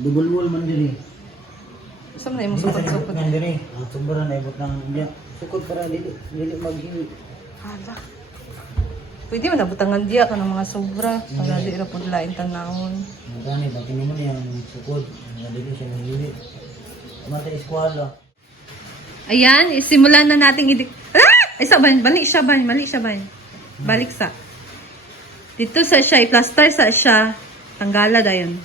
Dubulmul man diri. Saan na yung sukot-sukot? Nga diri. Ang sumberan na ibot ng biya. Sukod para dili maghiwi. Hala. Pwede mo nabutangan diya ka ng mga sobra. Para di ra pud lain tanawon. Ang gani bakit naman yung sukod. Nga dili siya maghiwi. Mata eskwela. Ayan, isimulan na nating Ay, sabay, balik siya ba? Mali siya ba? Balik sa. Dito sa siya, i-plaster sa siya. Tanggala dayon.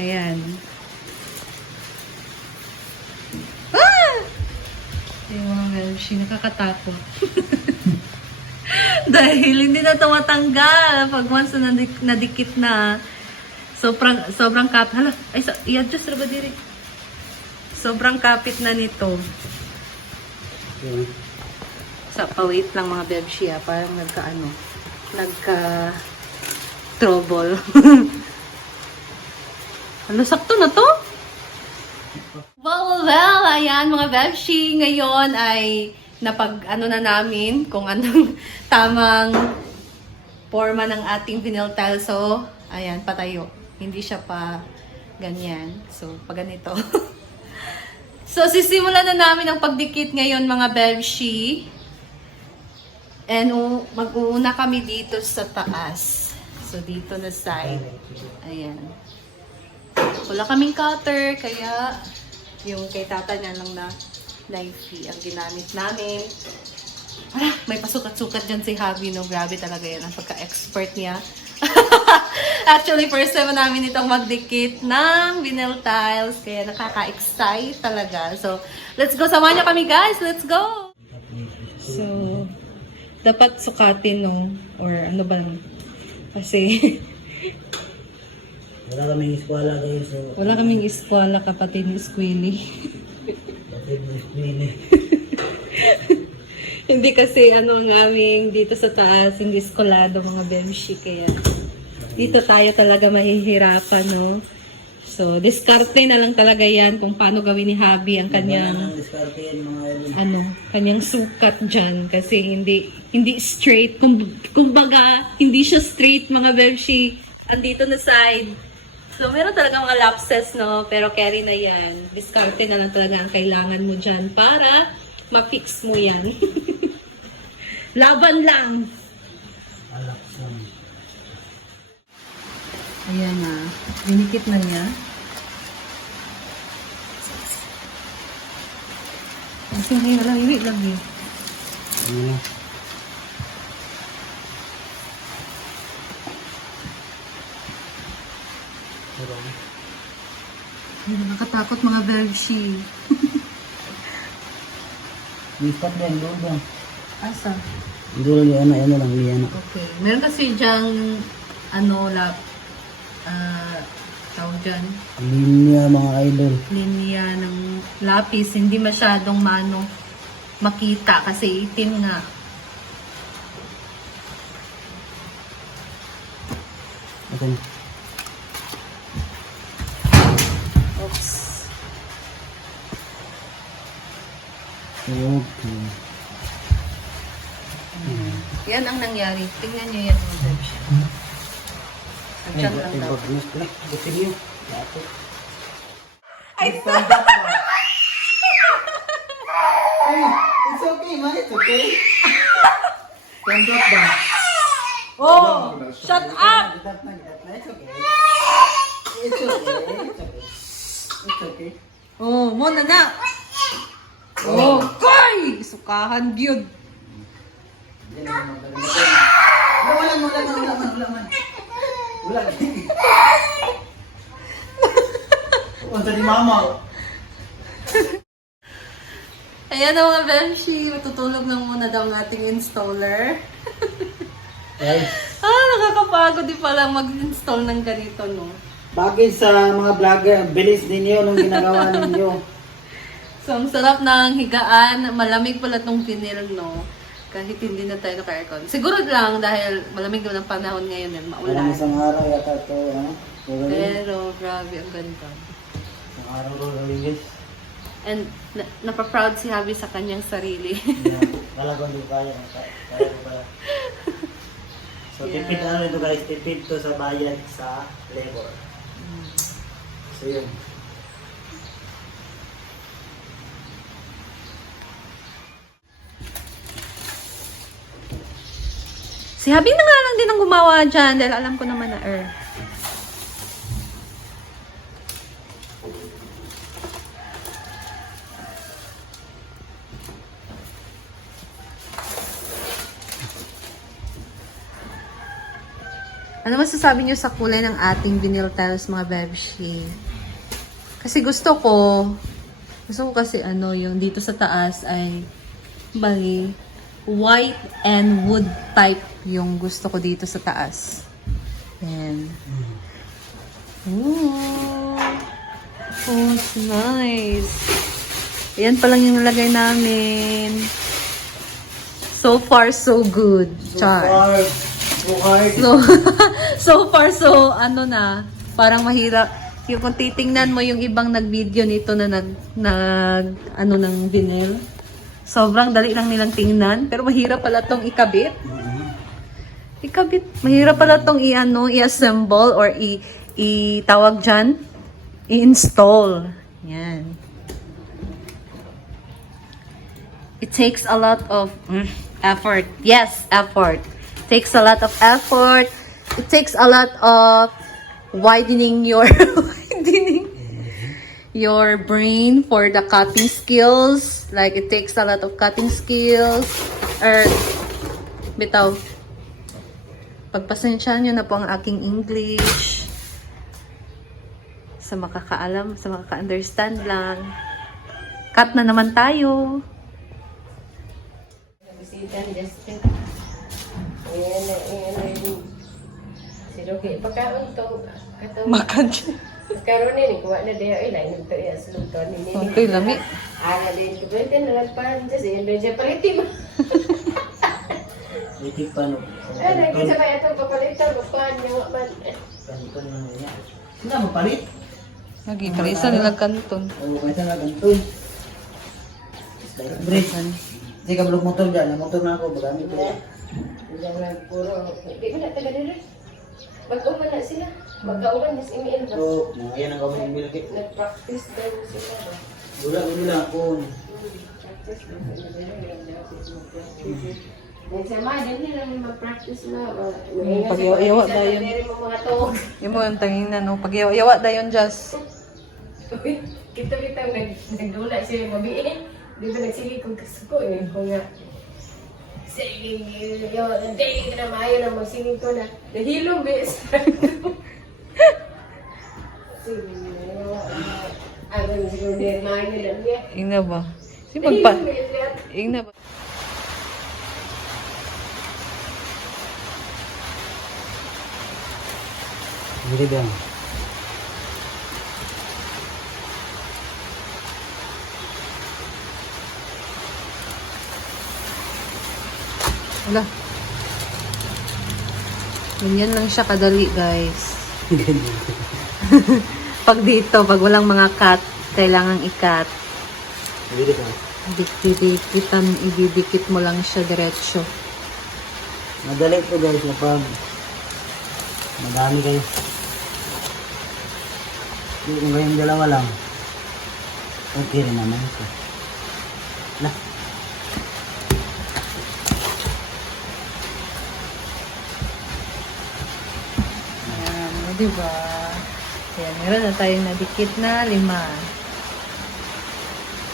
Ayan. Ah! Yung mga Welshie, nakakatakot. Dahil hindi na ito matanggal. Pag once na nadikit na, sobrang kapit. Hala, ay, i-adjust na ba diri? Sobrang kapit na nito. Sa pawait lang mga Bebshie, parang nagka-trouble. Ano, sakto na to? Well, ayan mga Bebshie, ngayon ay na namin kung anong tamang forma ng ating vinyl tile. So, ayan, patayo. Hindi siya pa ganyan. So, pag ganito. So, sisimulan na namin ang pagdikit ngayon mga Bebshie. And mag-uuna kami dito sa taas. So, dito na side. Ayan. Wala kaming cutter, kaya yung kay tata niya lang na knifey ang ginamit namin. May pasukat-sukat dyan si Javi, no? Grabe talaga yan. Ang pagka-expert niya. Actually, first time namin itong magdikit ng vinyl tiles. Kaya nakaka-excite talaga. So, let's go. Samahan niyo kami, guys. Let's go! So, dapat sukatin, no? Or ano ba? Kasi, Wala kaming eskwela guys. So, wala kaming eskwela, kapatid ni Squilly. bakit mo eskwela? Hindi kasi ang aming dito sa taas, hindi eskolado mga Bebshie, kaya dito tayo talaga mahihirapan, no? So, diskarte na lang talaga yan kung paano gawin ni Javi ang kanyang kanyang sukat dyan, kasi hindi straight, kumbaga hindi siya straight mga Bebshie, andito na side. So, meron talaga mga lapses, no? Pero carry na yan. Diskarte na lang talaga ang kailangan mo dyan para ma-fix mo yan. Laban lang. Ayan na. Dinikit na niya. Kasi ngayon lang, iwi lang eh. Ay, nakakatakot mga Bebshie. Lipat din, doon ba? Asa? Doon lang, ano lang, liyan. Okay. Meron kasi dyang, tawag dyan, Linya mga idol. linya ng lapis. Hindi masyadong makita kasi itim nga. Okay. Oops. Okay. Yan ang nangyari. Tingnan nyo yan mga Bebshie. Nagchat lang daw. Buti niyo. Ay, Stand up ba? Hey, it's okay man, it's okay. Stand up ba? oh! Shut up! It's okay. It's okay. It's okay. Oh, muna na! Oh, koy! Sukahan gyud. Wala. Unsa di mama? Ayan na mga Bebshie, matutulog na muna daw ang ating installer. Guys, Nakakapagod din pala mag-install ng ganito, no? bagay sa mga vlogger, bilis ninyo nung ginagawa ninyo. So, ang sarap ng higaan. Malamig pala tong vinyl, no? Kahit hindi na tayo naka-aircon. Siguro lang dahil malamig naman ang panahon ngayon, Walang maulan. isang araw yata ito, ano? Pero, grabe, ang ganda. Isang araw rin, guys. And, napaproud si Javi sa kanyang sarili. Talagang di kaya. Kaya ko pala. So, tipid ano ito guys, tipid to sa bayad sa labor. So, yun. Si Habi na nga lang din ang gumawa dyan dahil alam ko naman na Ano masasabi niyo sa kulay ng ating vinyl tiles, mga bebshi? Kasi gusto ko kasi ano, yung dito sa taas ay bali white and wood type yung gusto ko dito sa taas. Ayan. Ooh. Oh, it's nice. Ayan pa lang yung nalagay namin. So far, so good. Char. So hard. So far, so ano na, parang mahirap. Yung kung titingnan mo yung ibang nag-video nito na ano ng vinyl, sobrang dali lang nilang tingnan, pero mahirap pala tong ikabit. Mahirap pala tong i-assemble or tawag dyan, i-install. Yan. It takes a lot of effort. Yes, effort. Takes a lot of effort. It takes a lot of widening your brain for the cutting skills. Like it takes a lot of cutting skills. Or bitaw. Pagpasensyahan nyo na po ang aking English. Sa makakaalam, sa makaka-understand lang. Cut na naman tayo. Makan siya. Karon ni kuha na dia ay lain to ya sultan ni. Okay, lami. Ara din ko bente na lagpan sa siya dia palitim. Itik pa no. Ana kita kaya to papalitan ko pan yo man. Kanton na niya. Sino mo palit? Lagi, kalisa nila kanton. Oo, kaysa na kanton. Break. Hindi ka bulog motor dyan. Motor na ako. Bagamit ko. Jangan puro. Di ba na taga diri? Mag-uman na sila. Mag-uman ni email ba? So, yan ang kami bilang kit. Nag-practice daw sila. Gula lang ako. Practice na sila. Nagsama din nila mag-practice na. Pag-yawa dayon. Mga tawag. Yung mo yung tangin na, no? Pag-yawa dayon, Jazz. Kita nagdula siya yung mabiin. Di ba nagsili kong kasuko eh. Kung nga, sige, yun, day na maayo na magsiling ko na. Nahilong, bis. Sige, ano, siguro nirmahan nila niya. Ingna ba? Si magpa... Nahilong, bis. Ingna ba? Hindi ba? Wala. Ganyan lang siya kadali, guys. Pag dito, pag walang mga cut, kailangang i-cut. Hindi ba? Ididikit mo lang siya diretso. Madali po guys kapag madami kayo. Kung kayong dalawa lang, okay rin naman ito. Lah. Ayan, diba? Ayan, meron na tayong nadikit na 5.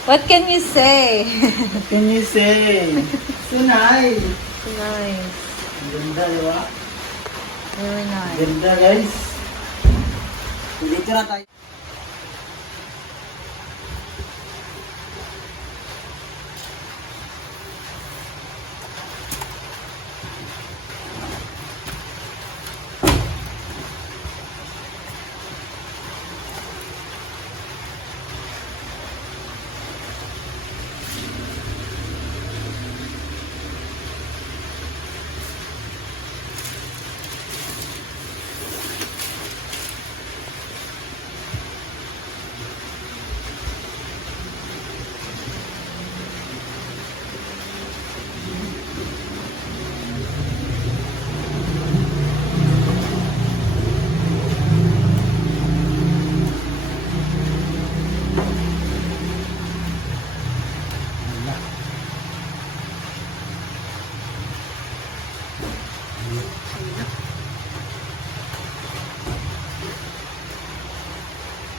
What can you say? What can you say? So nice. Nice. Ang ganda, di ba? Very nice. Ganda guys. Dito na tayo.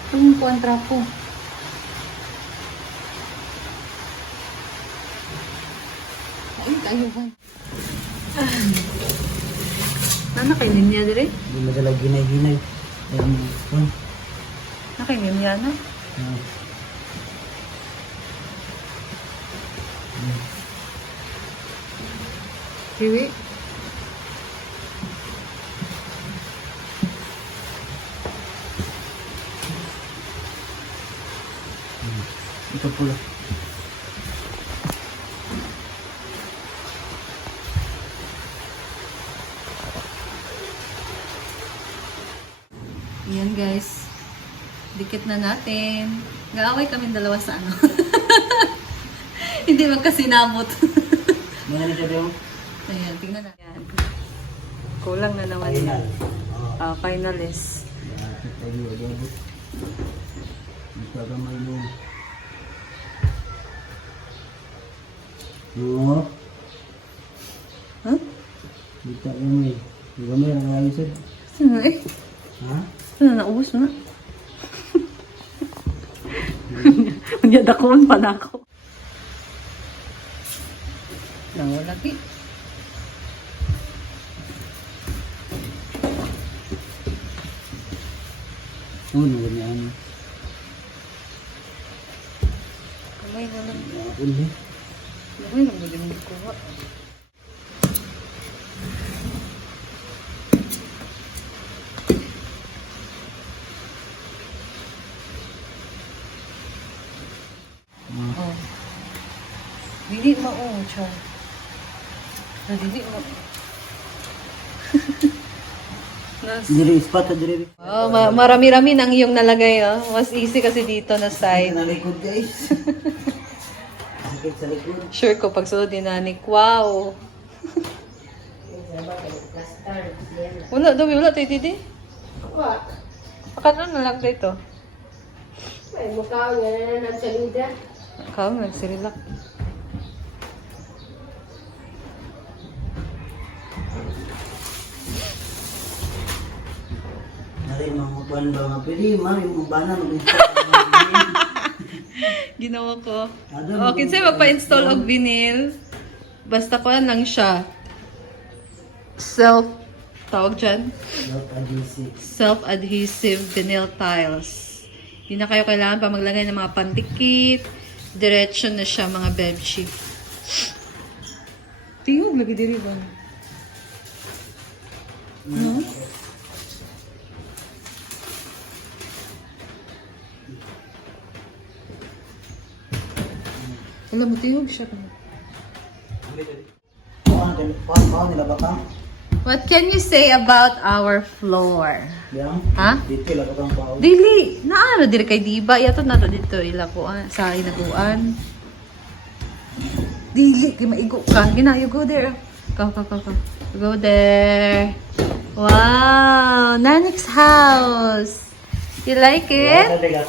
Tumong ko ang trapo. Ay, tayo ba? Ano kay linya dire? Hindi madala ginay-ginay. Ano kay linya na? Kiwi? Ito pula. Yan guys. Dikit na natin. Gaaway kami dalawa sa ano. Hindi magkasinabot. Mga nito daw. Ayan, tingnan na. Ayan. Kulang na naman. Final. Finalist. Ito tayo agad. Ito ka may mo. Oo. Huh? Dito yung may. Di ba may nangayusod? Sino eh? Ha? Ano, naubos na? Unya dakon pa na ako. Lagi. Oo, naganyan. Kamay na lang. Uli. Kamay na mo din mo kuha. Oh. Dili mao, char. Dili mo. Diri spot diri. Oh, marami-rami nang iyong nalagay, oh. Mas easy kasi dito na Ay, side. na likod guys. Sakit sa likod. Sure ko pag suod ni Nanik. Wow. Wala daw, wala tayo didi. Wa. Pakano na lang dito. May mukha nga na nagsalida. Ikaw, nagsirilak. Nari mga buwan ba nga pwede, mari yung bana Ginawa ko. Oh, kinsay magpa-install og vinyl. Basta ko lang siya. Tawag dyan? Self-adhesive vinyl tiles. Hindi na kayo kailangan pa maglagay ng mga pandikit. Diretso na siya mga bedsheet. Tingog lagi diri ba? No? Alam mo, tingog siya. Paano nila ba ka? What can you say about our floor? Yang? Ha? Dito lang ka pao. Dili, naano diri kay diba? Yato na to dito ilakuan sa inaguan. Dili kay maigo ka. Gina, you go there. Go. Go there. Wow, Nanik's house. You like it? Wala,